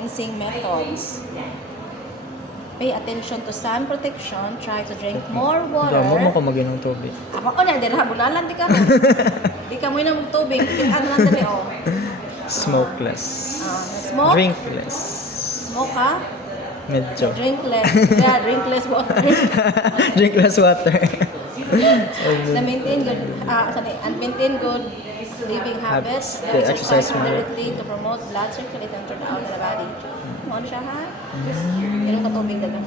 Cleansing methods. Pay attention to sun protection. Try to drink more water. Damo mo ko mag-inom tubig. Ako na, dahil bunalan di ka mo. Di ka mo inom tubig. Ano lang dali, oh. Smokeless. Smoke? Drinkless. Smoke ka? Medyo. Drink less. Yeah, drink less water. Drinkless water. Na maintain good, and maintain good living habits. Okay, exercise more. Moderately to promote blood circulation throughout the body. Mo siya ha? Ganun ka tubig dagang.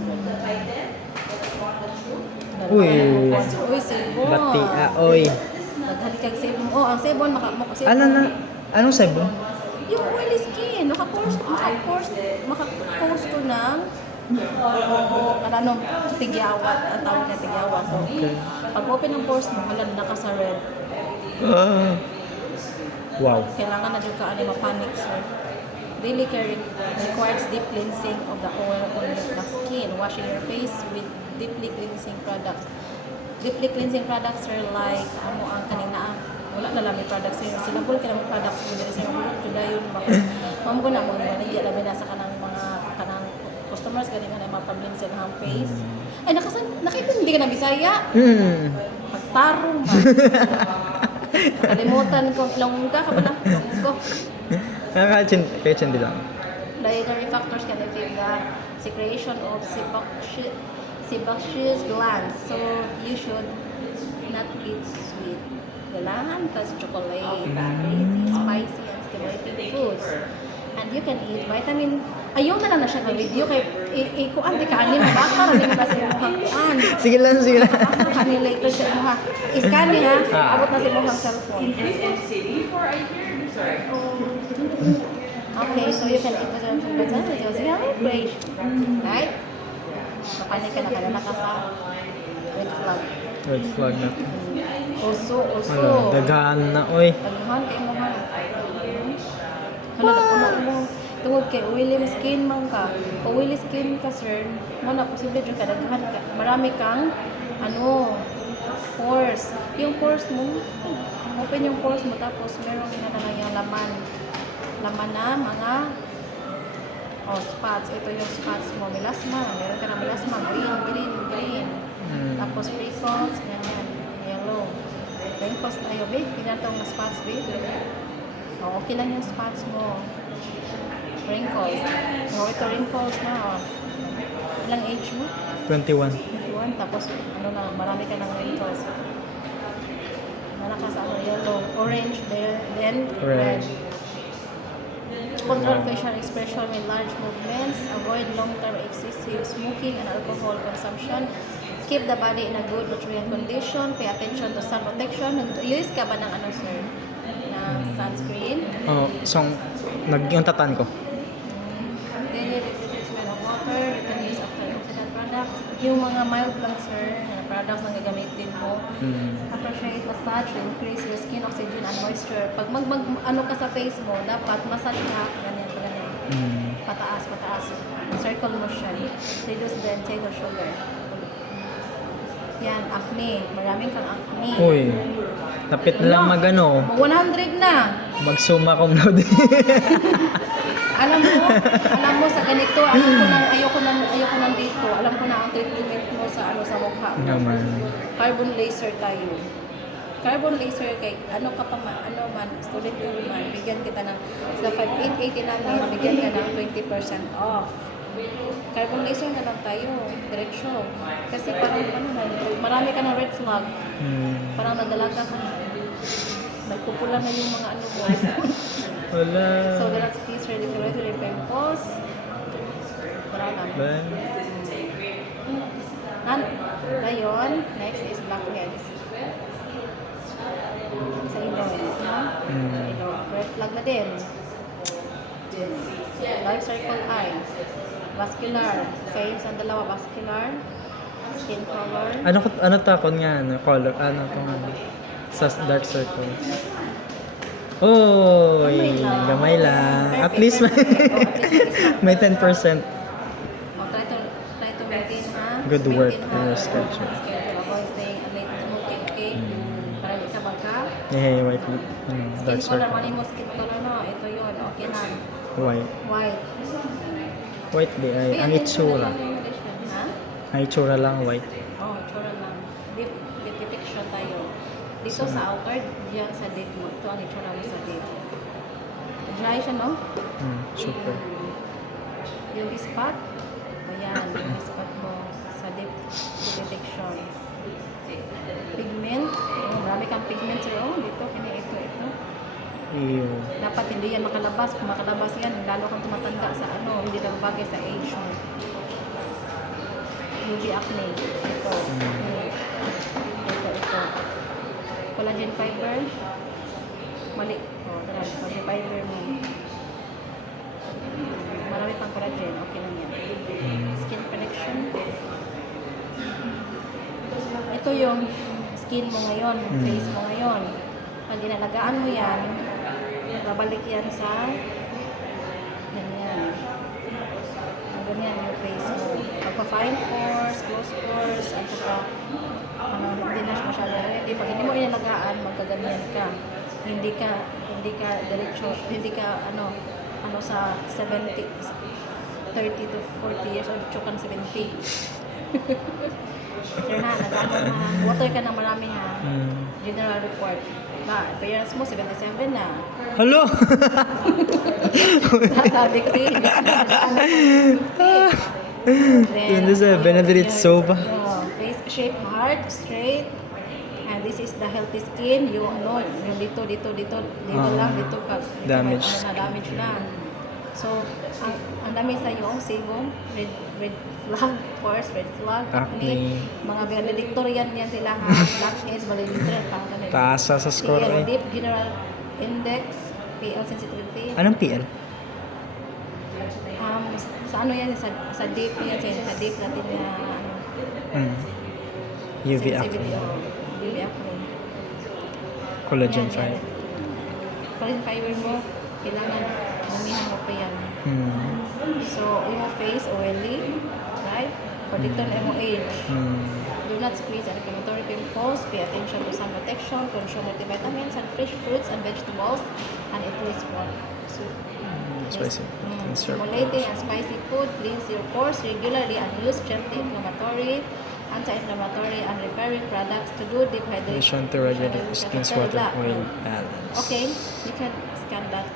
Uy. Uy, sebon. Bati, oy. Naghali kang sebon. Oh, ang sebon sebon. Ano na? Anong sabon? Yung oily skin, maka-pores to ng tigyawat, ang tawag na tigyawat. So, Okay. pag open ng pores mo, halad na ka sa red. Wow. Kailangan na doon ka mapanic, sir. Daily care requires deep cleansing of the oil on the skin. Washing your face with deeply cleansing products. Deeply cleansing products are like, ang kanina, wala na lang may products sir. Sinabol ka naman products mo dito sa mga product yun. Ma'am ko na mo, hindi alam na sa kanang mga customers, ganyan nga na mapablinsin ang face. Ay, nakita hindi ka na Bisaya. Magtarong ba? Nakalimutan ko, lang ka ba na? Ko. Nakaka-chin din lang. Dietary factors can affect the secretion of sebaceous glands. So, you should not eat sweet. Kailangan plus chocolate, crazy, spicy, and stimulating foods. And you can eat vitamin. Ayaw na lang na siya video kay ikuan di ka ani mabakar di ba sa imong kuan. Sige lang. Basta kani later sa imong iskan ni ha. Abot na sa imong cellphone. Okay, so you can eat the vegetables. It was really great. Right? Kapani ka na kanina ka sa red flag. Red flag na. Also. Daghan na, oy. Daghan kay mo ha. Hala mo. Tungod kay oily skin man ka. Oily skin ka, sir. Mo na posible jud ka daghan ka. Marami kang pores. Yung pores mo, open yung pores mo tapos meron na yung laman na mga spots. Ito yung spots mo. Melasma. Meron ka na melasma. Green. Tapos freckles, ganyan. Yellow. Wrinkles tayo, babe. Tingnan itong spots, babe. Okay lang yung spots mo. Wrinkles. Ito wrinkles na. Ilang age mo? 21. 21. Tapos, marami ka ng wrinkles. Nalakas yellow. Orange, then red. Control facial expression with large movements. Avoid long-term excessive smoking and alcohol consumption. Keep the body in a good nutrient condition. Pay attention to sun protection. Use ka ba ng sir? Na sunscreen? So, yung tatan ko. Daily replacement of water. You can use antioxidant products. Yung mga mild lang, sir, na products na gagamitin mo. Appreciate massage to increase your skin oxygen and moisture. Pag ka sa face mo, dapat massage ka. Ganyan. Pataas. Circle motion. Reduce the intake of sugar. Yan, acne. Maraming kang acne. Uy. Lapit na lang 100 na. Mag-summa cum laude. Alam mo sa ganito, ayoko nang dito. Alam ko na ang treatment mo sa mukha mo. Naman. Carbon laser tayo. Carbon laser kay ka pa man, student ka man, bigyan kita ng sa 5,880 namin, bigyan ka ng 20% off. Carbon laser na lang tayo, diretsyo. Kasi parang marami ka ng red flag. Parang nadalaga ka na. Nagpupula na yung mga mo. Wala. So, that's case ready to ready pimples. Wala na. Ngayon, next is blackheads. Sa ilong, no? Sa ilong. Red flag na din. Life circle eye. Vascular. Same sa dalawa. Vascular. Skin color. Ano takon nga? Color? Sa dark circles. Gamay lang. At least may 10%. Try to maintain Good work maintain in your schedule. Avoid staying late smoking, okay? Para di ka magka. White. Skin Dark color, circle. mali mo skin color, no? Ito yun, okay na. White. White. White di ay. Ang itsura. Ha? Ang itsura lang white. Oh, tsura lang. Deep depiction tayo. Dito sa outer, diyan sa deep mo. Ito ang itsura mo sa deep. Dry siya, no? Super. Yung spot, ayan, yung spot mo sa deep depiction. Pigment, oh, marami kang pigment sir. Oh, dito, ito. Ew. Dapat hindi yan makalabas. Kung makalabas yan, lalo kang tumatanda sa hindi lang bagay sa age mo. UV acne. Ito. Ito. Collagen fiber. Mali. O, tara. Collagen fiber mo. Marami pang collagen. Okay lang yan. Skin connection. Ito yung skin mo ngayon. Face mo ngayon. Pag inalagaan mo yan, babalik yan sa ganyan. Ganyan yung face mo. Pagpa-fine pores, close pores, at saka hindi na masyado ready. Pag hindi mo inalagaan, magkaganyan ka. Hindi ka diretso, hindi ka sa 30 to 40 years old, chokan 70. Sir ha, water ka na marami ha. General report. Na, appearance mo, 77 na. Hello? Sabi kasi, 27, so ba? Face shape, heart, straight. And this is the healthy skin. Yung dito lang, dito ka. Damage. Damage na. So, ang dami sa iyo, sebum, red flag, pores, red flag, acne, mga valedictorian yan sila ha. Blackheads, valedictorian, Taasa sa score PL, eh. Deep General Index, PL sensitivity. Anong PL? Sa ano yan, sa deep yan, sa deep natin na UV sensitivity, acne. UV acne. Collagen Yan, fiber. Collagen fiber mo, kailangan humihan mo pa yan. So, yung face oily, right? For dito na mo age. Do not squeeze inflammatory pimples. Pay attention to sun protection. Consume multivitamins and fresh fruits and vegetables. And at least one. Spicy. Stimulating and spicy food. Cleanse your pores regularly and use gently inflammatory, anti-inflammatory and repairing products to do deep hydration. To regulate skin's water oil balance. Okay, you can scan that.